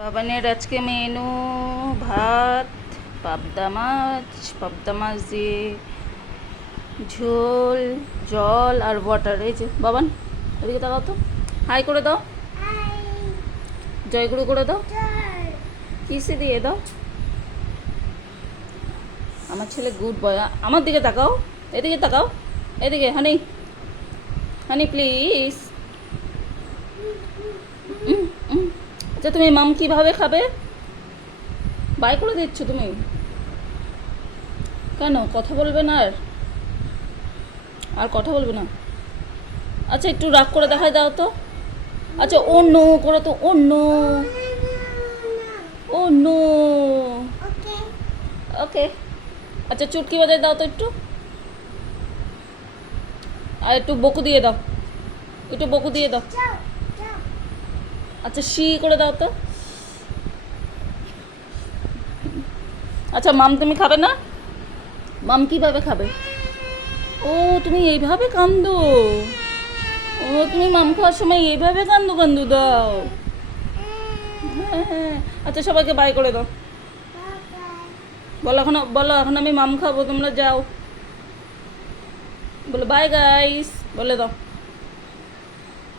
বাবানের আজকে মেনু ভাত, পাবদা মাছ দিয়ে ঝোল, জল আর ওয়াটার। এই যে বাবান, এদিকে তাকাও তো, হাই করে দাও, জয়গুরু করে দাও, কিসে দিয়ে দাও। আমার ছেলে গুড বয়। আমার দিকে তাকাও, এদিকে তাকাও, এদিকে হানি, হানি প্লিজ। আচ্ছা তুমি মাম কিভাবে খাবে? বাই করে দিচ্ছ তুমি কেন? কথা বলবে না? আর কথা বলবে না? আচ্ছা একটু রাগ করে দেখায় দাও তো। আচ্ছা অন্য করো তো, অন্য, অন্য। ওকে। আচ্ছা চুটকি বাজায় দাও তো একটু, আর একটু বকু দিয়ে দাও, একটু বকু দিয়ে দাও। আচ্ছা শি করে দাও তো। আচ্ছা মাম তুমি খাবে না? মাম কিভাবে খাবে? ও তুমি এইভাবে কান্দো? ও তুমি মাম খাওয়ার সময় এইভাবে কান্দো কান্দো দাও? হ্যাঁ হ্যাঁ। আচ্ছা সবাইকে বাই করে দাও, বলো এখন, বলো এখন আমি মাম খাবো, তোমরা যাও, বলো বাই গাইস বলে দাও।